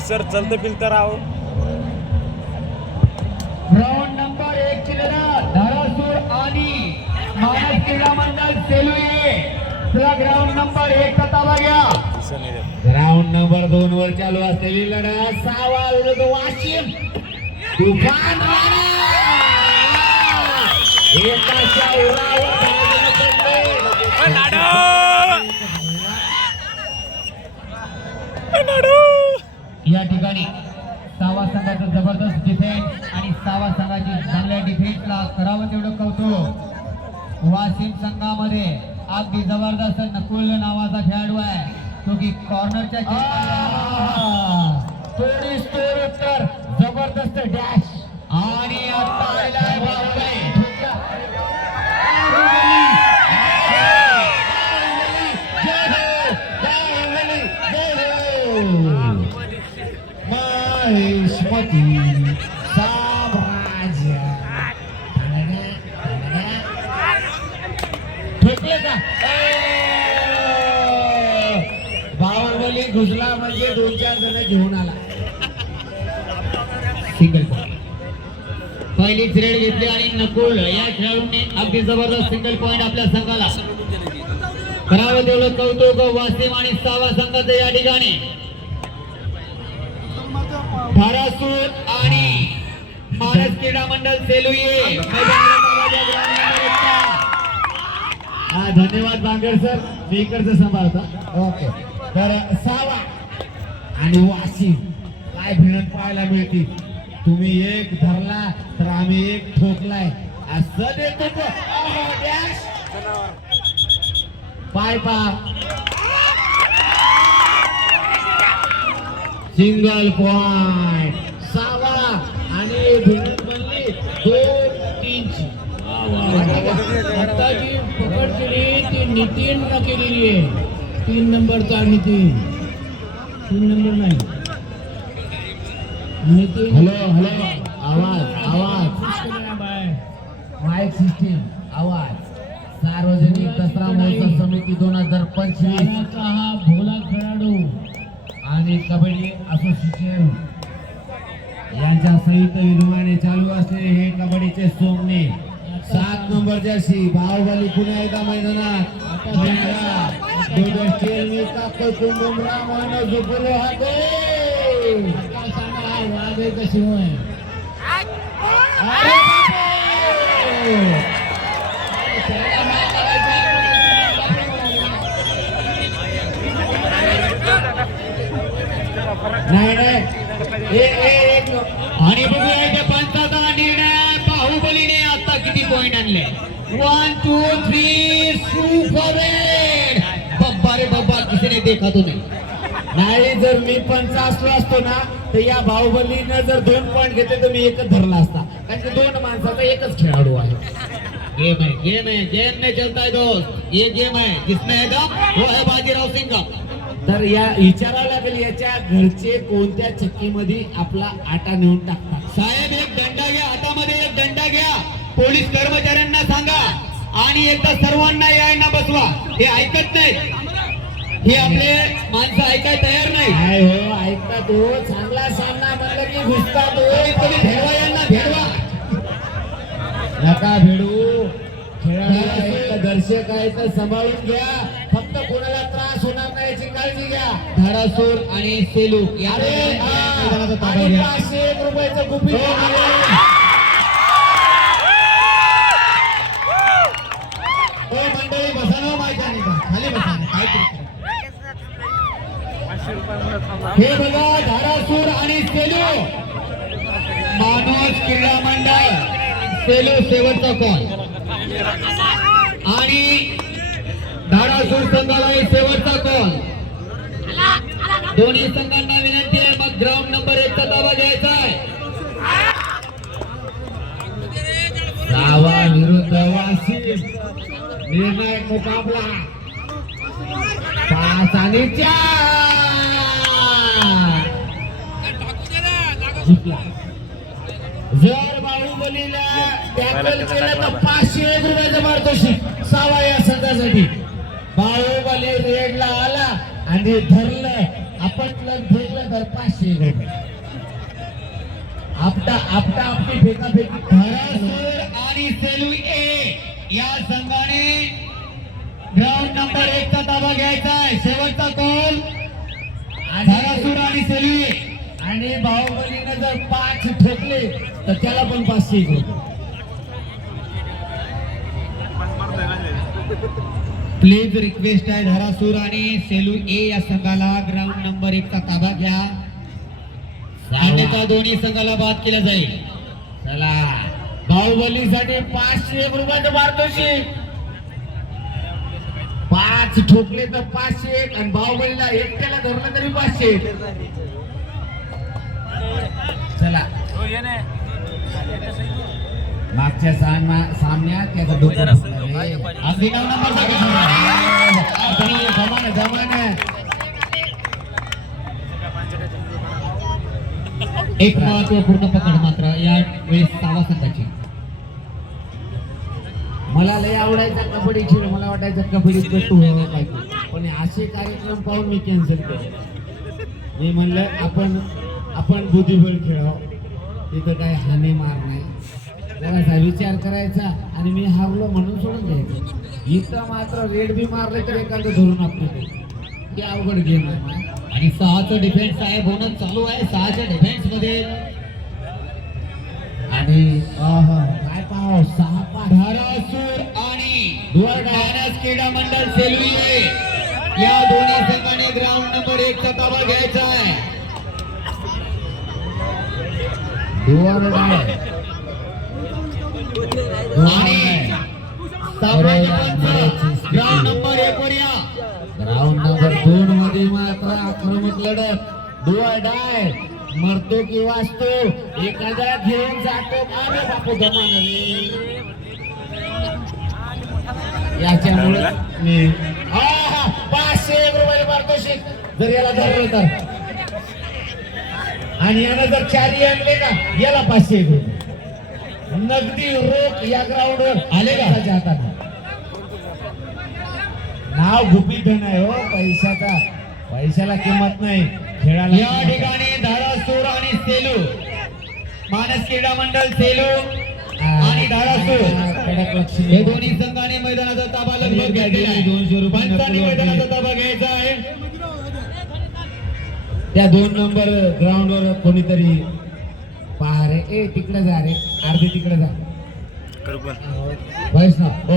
Sir चलते फिरते राहो. ग्राउंड नंबर 1 चिल्ड्रन धारासूर आणि मानस क्रीडा मंडळ सेलुये. चला ग्राउंड नंबर 1 चा ताबा घ्या. ग्राउंड नंबर 2 वर चालू असलेली लढत 6 विरुद्ध वाशिम. तुफान राणा एकाच्या उरावर या ठिकाणी सावा संघाचा जबरदस्त डिफेन्स आणि सावा संघाची चांगल्या डिफेन्सला करावं तेवढं कौतुक. वाशिम संघामध्ये अगदी जबरदस्त नकुल नावाचा खेळाडू आहे तो की कॉर्नरच्या थोडीच उत्तर जबरदस्त डॅश आणि आता आलेला महेशमती साम्राज्य ठोकले का बाहुबली घुसला म्हणजे 2-4 जण घेऊन आला. सिंगल पॉइंट पहिलीच रेड घेतली आणि नकुल या खेळाडूने अगदी जबरदस्त सिंगल पॉइंट आपल्या संघाला करावं तेवढं कौतुक. वाशिम आणि सावा संघाचं या ठिकाणी धारासूर आणि मानस क्रीडा मंडळ सेलुये. धन्यवाद बांगर सर, मी इकडचं सांभाळता. ओके तर सावा आणि वाशिम काय भिडत पाहायला मिळते. तुम्ही एक धरला तर आम्ही एक ठोकलाय असं देतो. पाय पा सिंगल पॉइंट सावा आणि भिडत बनली 2-3ची. आता जी पकड केली ती नितीन न केलेली आहे. 3 नंबरचा नितीन 3 नंबर नाही नितीन. हॅलो हॅलो आवाज आवाज माईक सिस्टीम आवाज. सार्वजनिक दसरा महोत्सव समिती 2025 हा भोला खेळाडू आणि कबड्डी असोसिएशन यांच्या संयुक्त विद्यमाने चालू असलेले हे कबड्डीचे सोमने 7 नंबर जर्सी बाहुबली पुन्हा एकदा मैदानात. नाही आणि बघूया इथे पंचाचा निर्णय. बाहुबलीने आता किती पॉइंट आणले? 1 2 3 सुपर रेड. बब्बा रे बब्बा किसीने देखा तो नाही. जर मी पंच असलो असतो ना तर या बाहुबलीने जर 2 पॉइंट घेतले तर मी एकच धरला असता. कारण की 2 माणसाचा एकच खेळाडू आहे. गेम है गेम में चलता है दोस्त. ये गेम है जिसमें है दम वो है बाजीराव सिंह. तर या विचारावं लागेल याच्या घरचे कोणत्या चक्कीमध्ये आपला आटा नेऊन टाकतात. साहेब एक दंडा घ्या, हातामध्ये एक दंडा घ्या, पोलीस कर्मचाऱ्यांना सांगा आणि एकदा सर्वांना यायला बसवा. हे ऐकत नाही, हे आपले माणसं ऐकाय तयार नाही. हो ऐकतात हो. चांगला सामना म्हणलं की घुसतात हो. भेडवा यांना भेडवा नका भेडू. खेळाडू दर्शक आहे तर सांभाळून घ्या. फक्त कोणाला त्रास होणार नाही याची काळजी घ्या. धारासूर आणि सेलू यारे 501 रुपयाचं गुपित. मंडळी बसा ना माझ्या खाली बसा. हे बघा धारासूर आणि सेलू मानस क्रीडा मंडळ सेलू शेवटचा कॉल आणि धारासूर संघाला शेवटचा कॉल. दोन्ही संघांना विनंती आहे मग ग्राउंड नंबर 1 चा ताबा घ्यायचा आहे. सावा विरुद्ध वाशिम निर्णायक मुकाबला 5 आणि 4 जिंकला. जर बाहुबलीला टॅकल केलं तर 501 रुपयाचं पारितोषिक 6 या संघासाठी. बाहुबली रेडला आला आणि धरलं आपटलं फेकलं तर 501 रुपये. आपटी फेकाफेकी. धरासूर आणि सेलू ए या संघाने ग्राउंड नंबर 1 चा ताबा घ्यायचा आहे. शेवटचा कॉल. धरासूर आणि सेलू ए. आणि बाहुबलीने जर 5 ठोकले तर त्याला पण 501 रुपये. प्लीज रिक्वेस्ट आहे धरासूर आणि सेलू ए या संघाला ग्राउंड नंबर 1 चा ताबा घ्या. अन्यथा दोन्ही संघाला बाद केला जाईल. चला बाहुबलीसाठी 501 रुपयाचं पारितोषिक. 5 ठोकले तर 501 आणि बाहुबलीला एकट्याला धरलं तरी 501. चला मागच्या सामन्यात त्याचा डोकं अगदी 9 नंबर जमान. एक महत्वपूर्ण पकड मात्र या वेळेस 6 संघाची. मला लय आवडायचा कबड्डी खेळ. मला वाटायचं कबड्डी पेटू व्हावं पाहिजे, पण असे कार्यक्रम पाहून मी कॅन्सल केले. मी म्हणलं आपण बुद्धिबळ खेळावं, तिथं काय हानी मार नाही, जरासा विचार करायचा. आणि मी हारलो म्हणून सोडून द्यायचं. इथं मात्र रेड बी मारले तर एखादं धरून आपलं ते अवघड गेम आहे. आणि 6चं डिफेन्स आहे. बोनस चालू आहे 6च्या डिफेन्स मध्ये. आणि काय पाहाव 6 धरासूर आणि मानस क्रीडा मंडळ सेलू ए या दोन्ही संघाने ग्राउंड नंबर 1 चा ताबा घ्यायचा आहे. ग्राउंड नंबर 1 वर या. ग्राउंड नंबर 2 मध्ये मात्र आक्रमक लढत. Do or die. मरतो की वाचतो. एखादा घेऊन जातो. अरे बापू जमान. याच्यामुळे मी 501 रुपये पारितोषिक जर याला धरलं तर. आणि यानं जर 4 आणले का याला 501 रुपये नगदी रोख या ग्राउंडवर आले का हातात. नाव गुपित नाही हो. पैशाला किंमत नाही, खेळाला. या ठिकाणी धारासूर आणि सेलू मानस क्रीडा मंडळ सेलू आणि धारासूर हे दोन्ही संघाने मैदानाचा ताबा लगभग घेतलेला आहे. 200 रुपयांनी मैदानाचा ताबा घ्यायचा आहे. त्या 2 नंबर ग्राउंड वर कोणीतरी पहा रे. ए तिकडे जा रे, अर्धे तिकडे जा. वैष्णव हो